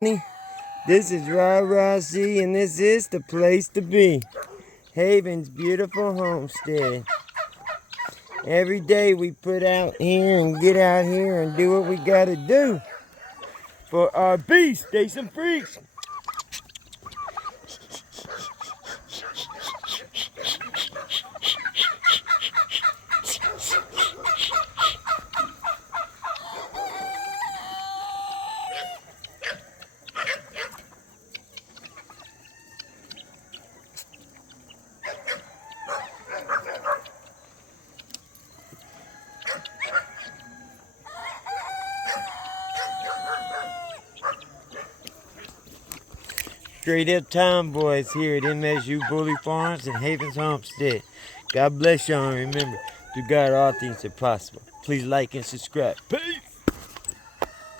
This is Rah C, and this is the place to be. Haven's beautiful homestead. Every day we put out here and get out here and do what we gotta do for our beasts, they some freaks. Straight up tomboys here at MSU Bully Farms and Haven's Homestead. God bless y'all, and remember, through God all things are possible. Please like and subscribe. Peace!